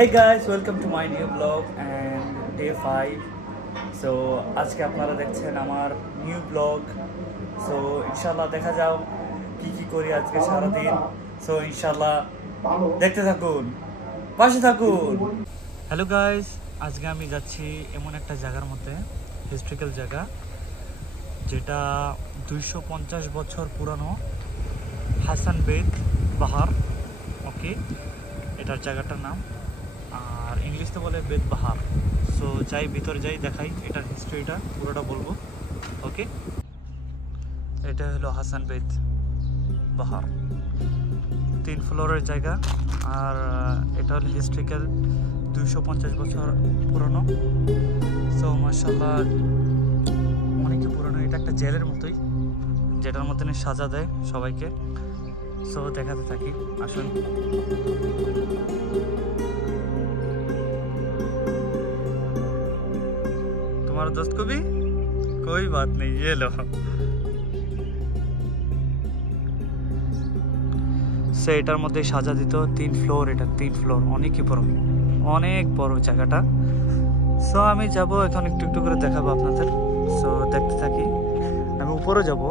Hey guys, welcome to my new vlog and day 5. So আজকে আপনারা দেখছেন আমার নিউ ব্লগ। সো ইনশাআল্লাহ দেখা যাও কি করি আজকে সারা দিন। সো ইনশাআল্লাহ দেখতে থাকুন, পাশে থাকুন। হ্যালো গাইস, আজকে আমি যাচ্ছি এমন একটা জায়গার মধ্যে, হিস্ট্রিক্যাল জায়গা যেটা 250 বছর পুরানো, হাসান বেত পাহাড়। ওকে, এটার জায়গাটার নাম, আর ইংলিশতে বলে বেত পাহাড়। সো যাই, ভিতরে যাই, দেখাই এটার হিস্ট্রিটা পুরোটা বলবো। ওকে, এটা হলো হাসান বেত পাহাড়, 3 ফ্লোরের জায়গা। আর এটা হলো হিস্ট্রিক্যাল, 250 বছর পুরনো। সো মাশাআল্লাহ অনেক পুরনো। এটা একটা জেলের মতোই, যেটার মধ্যে সাজা দেয় সবাইকে। সো দেখাতে থাকি, আসুন। तुम्हारा दोस्त को भी कोई बात नहीं, ये लो। সে এটার মধ্যে সাজা দিত, 3 ফ্লোর। এটা 3 ফ্লোর, অনেকই বড়, অনেক বড় জায়গাটা। সো আমি যাব এখন, একটু একটু করে দেখাবো আপনাদের। সো দেখতে থাকি। আমি উপরে যাব।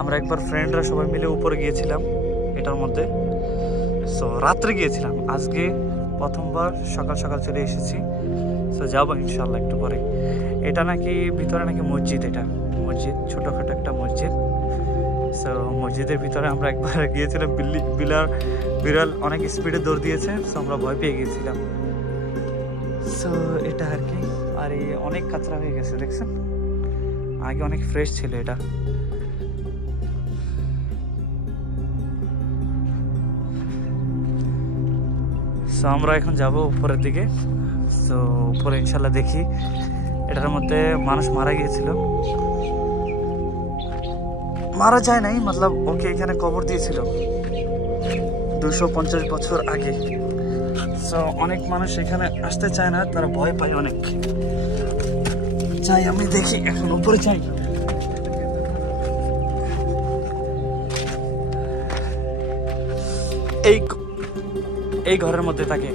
আমরা একবার ফ্রেন্ডরা সবাই মিলে উপরে গিয়েছিলাম এটার মধ্যে। সো রাত্রে গিয়েছিলাম, আজকে প্রথমবার সকাল সকাল চলে এসেছি। সো যাবো ইনশাল্লাহ একটু পরে। এটা নাকি ভিতরে নাকি মসজিদ, এটা মসজিদ, ছোটোখাটো একটা মসজিদ। সো মসজিদের ভিতরে আমরা একবার গিয়েছিলাম, বিড়াল অনেক স্পিডে দৌড় দিয়েছে। সো আমরা ভয় পেয়ে গিয়েছিলাম। সো এটা আর কি। আর এই অনেক কাঁচরা হয়ে গেছে, দেখছেন? আগে অনেক ফ্রেশ ছিল এটা। সো আমরা এখন যাব উপরের দিকে। সো উপরে ইনশাল্লাহ দেখি। এটার মধ্যে মানুষ মারা গিয়েছিল, মারা যায় নাই, মতলব ওকে এখানে কবর দিয়েছিল 250 বছর আগে। সো অনেক মানুষ এখানে আসতে চায় না, তারা ভয় পায় অনেক। যাই, আমি দেখি, এখন উপরে যাই। এই ঘরের মধ্যে তাকে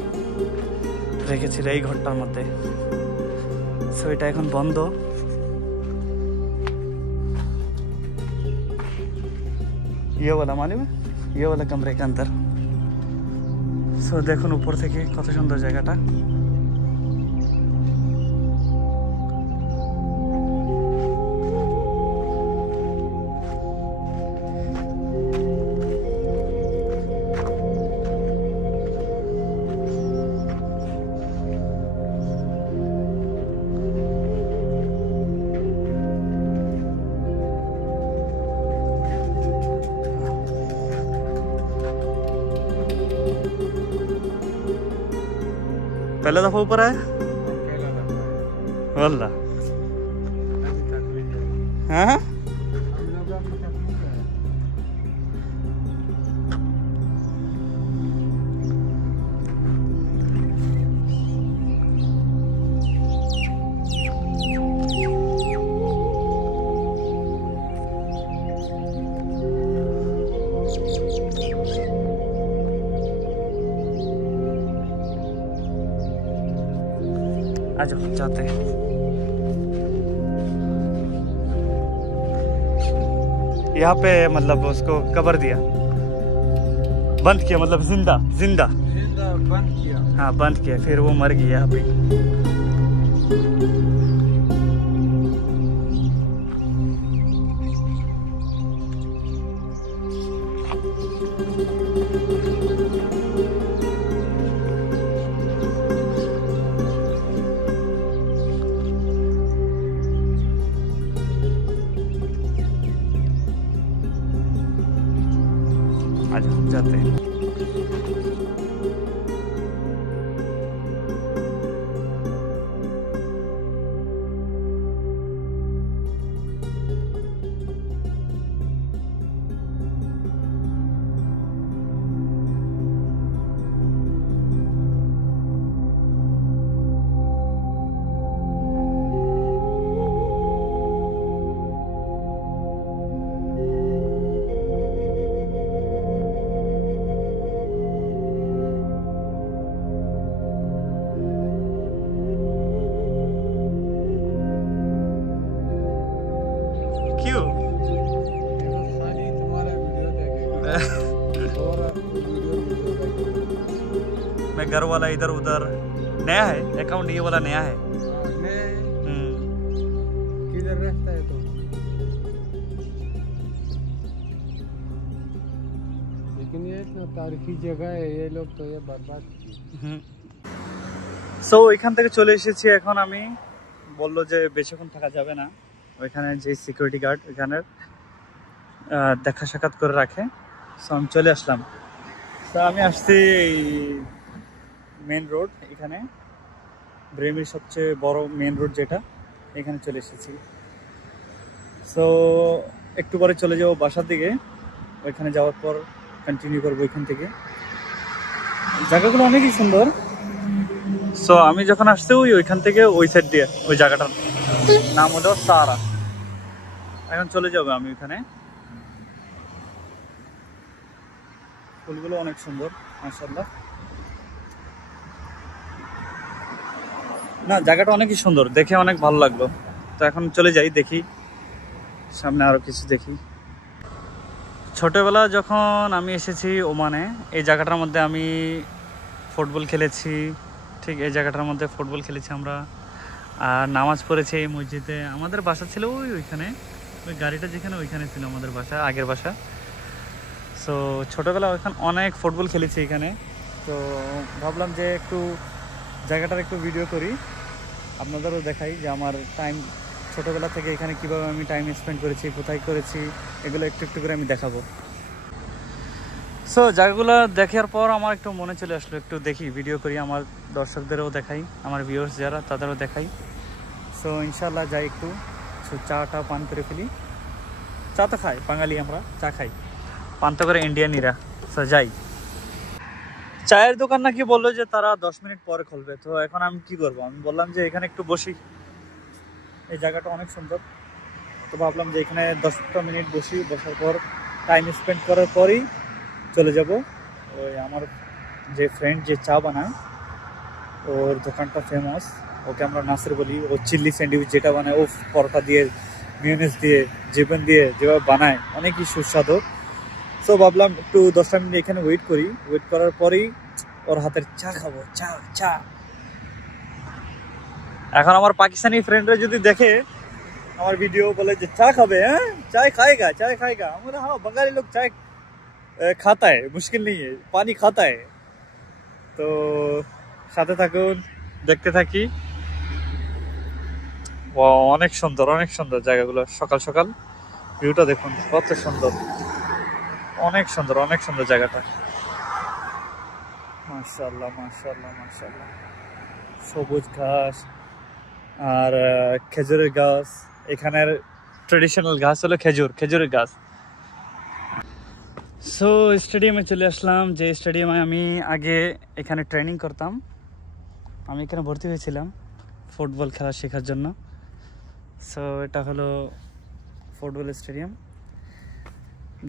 রেখেছিল, এই ঘরটার মধ্যে। সো এটা এখন বন্ধ। ये वाला मालूम है, ये वाला कमरे के अंदर। सो দেখুন উপর থেকে কত সুন্দর জায়গাটা। पहला दफा ऊपर आया वल्ला। हाँ, आ जाओ, जाते हैं। यहाँ पे मतलब उसको कवर दिया, बंद किया, मतलब जिंदा जिंदा बंद किया। हाँ, बंद किया, फिर वो मर गया यहाँ पे। आज जाते हैं। मैं घर वाला इधर उधर। नया है अकाउंट, ये वाला नया है। किधर रहता है तो? लेकिन ये इतना तारीखी जगह है, ये लोग तो ये बर्बाद किए। সো এখান থেকে চলে এসেছি। এখন আমি বললো যে বেশিক্ষণ থাকা যাবে না, ওইখানে যে সিকিউরিটি গার্ড ওইখানের দেখা সাক্ষাৎ করে রাখে। সো আমি চলে আসলাম। তো আমি আসছি মেন রোড, এখানে ব্রেমের সবচেয়ে বড় মেন রোড যেটা, এখানে চলে এসেছি। সো একটু পরে চলে যাবো বাসার দিকে। ওইখানে যাওয়ার পর কন্টিনিউ করবো ওইখান থেকে। জায়গাগুলো অনেকই সুন্দর। সো আমি যখন আসছি ওইখান থেকে ওই সাইড দিয়ে, ওই জায়গাটার নাম হলো সারা। এখন চলে যাবো আমি ওইখানে। ফুলগুলো অনেক সুন্দর মাশাআল্লাহ। না, জায়গাটা অনেকই সুন্দর, দেখে অনেক ভালো লাগলো। তো এখন চলে যাই, দেখি সামনে আরো কিছু দেখি। ছোটবেলা যখন আমি এসেছি ওমানে, এই জায়গাটার মধ্যে আমি ফুটবল খেলেছি। ঠিক এই জায়গাটার মধ্যে ফুটবল খেলেছি আমরা, আর নামাজ পড়েছি এই মসজিদে। আমাদের বাসা ছিল ওইখানে, ওই গাড়িটা যেখানে ওইখানে ছিল আমাদের বাসা, আগের বাসা। সো ছোটোবেলা ওইখানে অনেক ফুটবল খেলেছি এখানে। তো ভাবলাম যে একটু জায়গাটার একটু ভিডিও করি, আপনাদেরও দেখাই যে আমার টাইম ছোটোবেলা থেকে এখানে কীভাবে আমি টাইম স্পেন্ড করেছি, কোথায় করেছি, এগুলো একটু একটু করে আমি দেখাবো। সো জায়গাগুলো দেখার পর আমার একটু মনে চলে আসলো একটু দেখি, ভিডিও করি, আমার দর্শকদেরও দেখাই, আমার ভিউয়ার্স যারা তাদেরও দেখাই। সো ইনশাল্লাহ যাই একটু চাটা পান করে ফেলি। চা তো খাই, বাঙালি আমরা চা খাই, পান তো করে ইন্ডিয়ানিরা। সো যাই। চায়ের দোকান নাকি বললো যে তারা 10 মিনিট পরে খুলবে। তো এখন আমি কি করবো, আমি বললাম যে এখানে একটু বসি, এই জায়গাটা অনেক সুন্দর। তো ভাবলাম যে এখানে 10 মিনিট বসি, বসার পর টাইম স্পেন্ড করার পরেই চলে যাব। ওই আমার যে ফ্রেন্ড যে চা বানায়, ওর দোকানটা ফেমাস, ওকে আমরা নাসির বলি। ও চিল্লি স্যান্ডউইচ যেটা বানায়, ও পরোটা দিয়ে, মিউনিস দিয়ে, জিবেন দিয়ে যেভাবে বানায়, অনেকই সুস্বাদু। সো ভাবলাম একটু 10 মিনিট এখানে ওয়েট করি, ওয়েট করার পরেই ওর হাতের চা খাবো। চা চা এখন আমার পাকিস্তানি ফ্রেন্ডরা যদি দেখে আমার ভিডিও, বলে যে চা খাবে, হ্যাঁ চাय खाएगा, चाय खाएगा। हम बोले हाँ, बंगाली लोग चाय खाता है, मुश्किल नहीं है, पानी खाता है। তো সাথে থাকুন, দেখতে থাকি। অনেক সুন্দর, অনেক সুন্দর জায়গাগুলো। সকাল সকাল ভিউটা দেখুন কত সুন্দর, অনেক সুন্দর, অনেক সুন্দর জায়গাটা। মাশাআল্লাহ মাশাআল্লাহ মাশাআল্লাহ। সবুজ ঘাস আর খেজুরের গাছ। এখানের ট্রেডিশনাল গাছ হলো খেজুরের গাছ। সো স্টেডিয়ামে চলে আসলাম, যে স্টেডিয়ামে আমি আগে এখানে ট্রেনিং করতাম। আমি এখানে ভর্তি হয়েছিলাম ফুটবল খেলা শেখার জন্য। সো এটা হলো ফুটবল স্টেডিয়াম,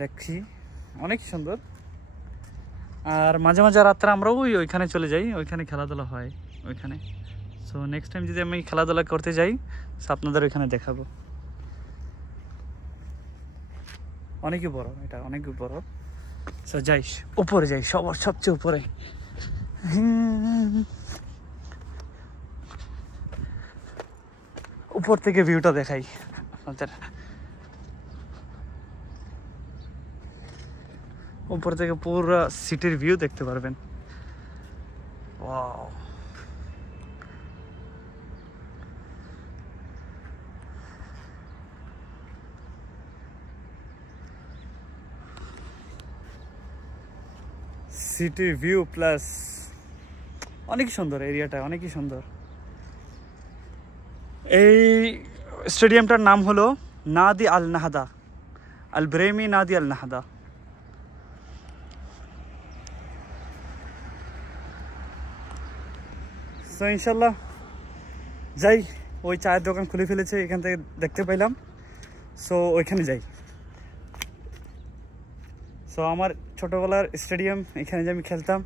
দেখছি অনেক সুন্দর। আর মাঝে মাঝে রাত্রে আমরাও ওইখানে চলে যাই, ওইখানে খেলাধুলা হয় ওইখানে। সো নেক্সট টাইম যদি আমি খেলাধুলা করতে যাই, আপনাদের ওইখানে দেখাবো। অনেকই বড়, এটা অনেক বড়। সো যাই, উপরে যাই, সবচেয়ে উপরে। উপর থেকে ভিউটা দেখাই আপনাদের। উপর থেকে পুরো সিটির ভিউ দেখতে পারবেন। ওয়াও, সিটি ভিউ প্লাস অনেক সুন্দর এরিয়াটা, অনেকই সুন্দর। এই স্টেডিয়ামটার নাম হলো নাদি আল নাহাদা, আল ব্রেমি নাদি আল নাহাদা। সো ইনশাল্লাহ যাই, ওই চায়ের দোকান খুলে ফেলেছে এখান থেকে দেখতে পাইলাম। সো ওইখানে যাই। সো আমার ছোটোবেলার স্টেডিয়াম, এখানে যে আমি খেলতাম,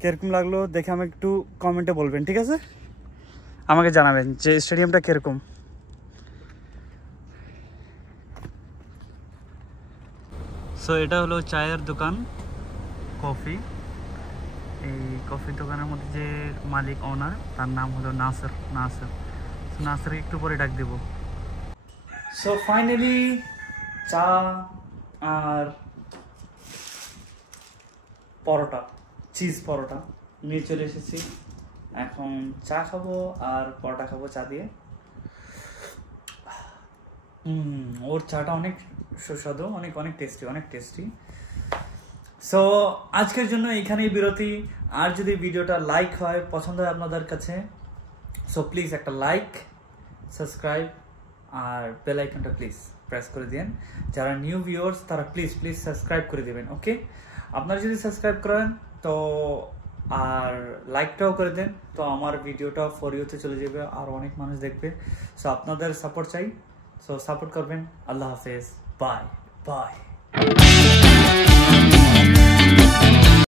কীরকম লাগলো দেখে আমাকে একটু কমেন্টে বলবেন, ঠিক আছে? আমাকে জানাবেন যে স্টেডিয়ামটা কীরকম। সো এটা হলো চায়ের দোকান, কফি। এই কফির দোকানের মধ্যে যে মালিক ওনার, তার নাম হলো নাসর। নাসরকে একটু পরে ডাক দেব। সো ফাইনালি চা আর পরোটা, চিজ পরোটা নিয়ে চলে এসেছি। এখন চা খাবো আর পরোটা খাবো চা দিয়ে। ওর চাটা অনেক সুস্বাদু, অনেক টেস্টি। সো আজকের জন্য এখানেই বিরতি। আর যদি ভিডিওটা লাইক হয়, পছন্দ হয় আপনাদের কাছে, সো প্লিজ একটা লাইক, সাবস্ক্রাইব আর বেল আইকনটা প্লিজ প্রেস করে দিন। যারা নিউ ভিউয়ার্স তারা প্লিজ সাবস্ক্রাইব করে দেবেন। ওকে, আপনারা যদি সাবস্ক্রাইব করেন তো আর লাইকটাও করে দেন, তো আমার ভিডিওটা ফর ইউতে চলে যাবে আর অনেক মানুষ দেখবে। সো আপনাদের সাপোর্ট চাই, সো সাপোর্ট করবেন। আল্লাহ হাফেজ, বাই।